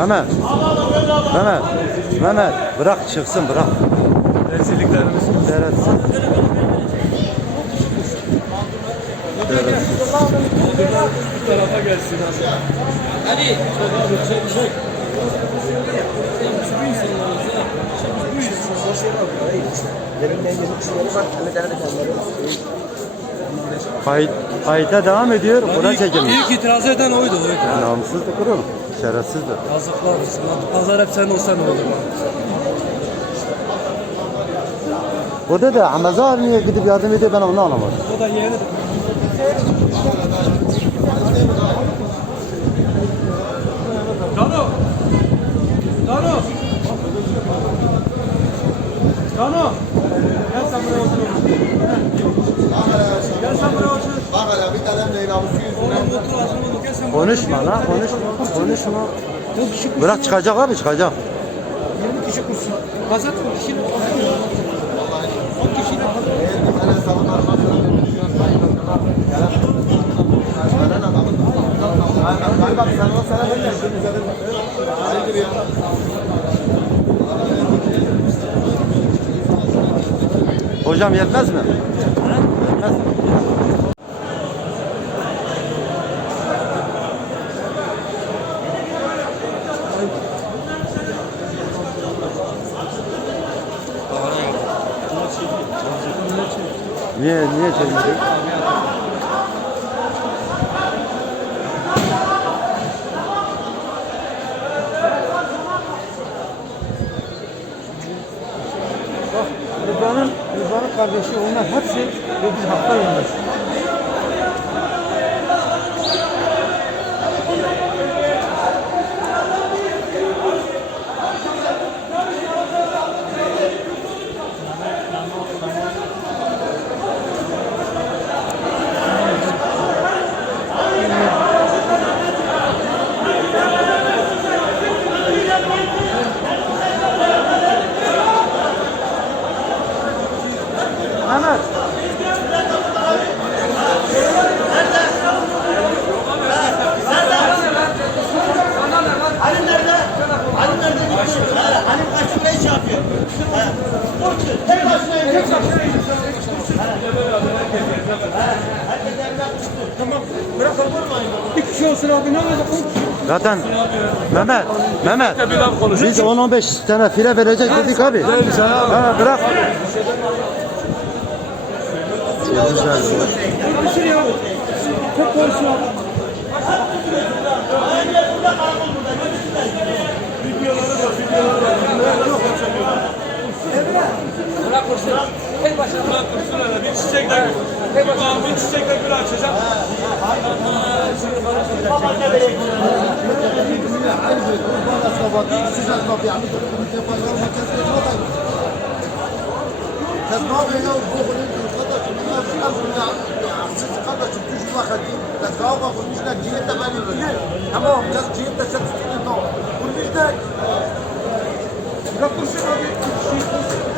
Mehmet. Mehmet. Mehmet. Bırak çıksın bırak. Rezilliklerimiz. Seyretsin. Seyretsin. Bu tarafa gelsin. Kayıt, kayıta devam ediyor. Buna çekilmiş. İlk itiraz eden oydu. oydu. Namussuzdur oğlum. Şerefsizdir. Yazıklar olsun. Pazar hep sen olsan olur. Burada da Amazon niye gidip yardım ediyor ben onu anlamadım. O da yeğeni. Cano! Cano! Cano! Gel sen buraya otur. Gel sen buraya otur. Bak hele bir tane Leyla'lısı yüzüne. Oğlum otur ağzını Gel sen buraya. Konuşma lan konuşma. Konuşma. Bırak çıkacak abi çıkacak. 20 kişi kursun. Kişinin 10 kişiyle üzerine. Hayırdır ya. Hocam yetmez mi? Yetmez mi? Niye niye çekmedin? Rıdvan'ın Rıdvan'ın kardeşi onlar hepsi ve biz hakta yanındayız. Bir kişi olsun abi ne olacak? Zaten Mehmet, Mehmet. Biz 10-15 tane file verecek dedik abi. Ha, bırak. Çok güzel. Konuşur ya. Çok konuşsun abi. bir çiçekle bir çiçekle bir açacağım. Tamam, just keep the shit in the Bunun işte Bırak konuşsun abi. Bir kişi. On kişi.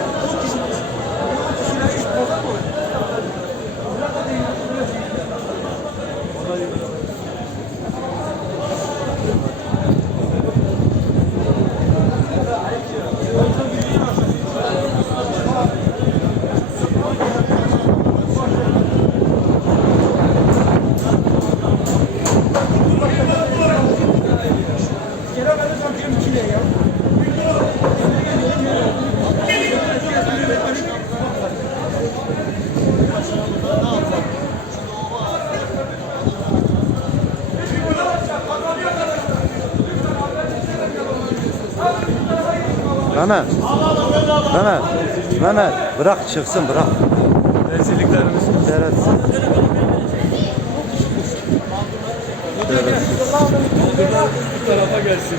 Mehmet. Mehmet. Mehmet. Bırak çıksın bırak. Rezilliklerimiz. Bu tarafa gelsin.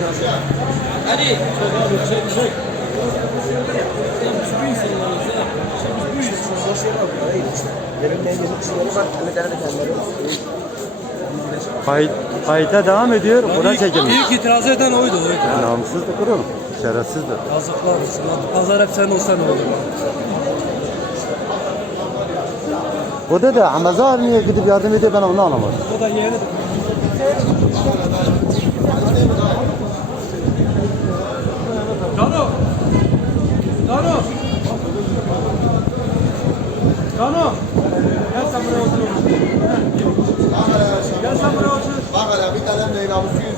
Kayıt, kayıta devam ediyor. Buna çekilmiş. İlk itiraz eden oydu. oydu. Namussuzdur oğlum. Şerefsizdir. Yazıklar olsun. Pazar hep sen olsan olur. Burada da Amazon niye gidip yardım ediyor ben onu anlamadım. O da yeğeni.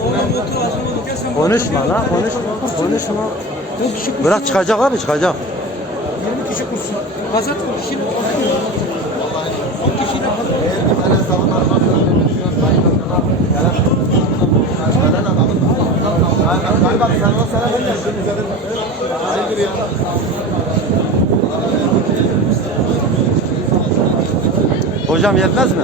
Oğlum otur ağzına otur. Gel sen Konuşma lan konuşma. Konuşma. On kişi kursun. Bırak çıkacak abi çıkacak. 20 kişi kursun. Pazar kişi 10 kişiyle pazar. Eğer bir tane savunma Kanka sen o sana ben de şunun üzerinde. Hayırdır ya? Hocam yetmez mi?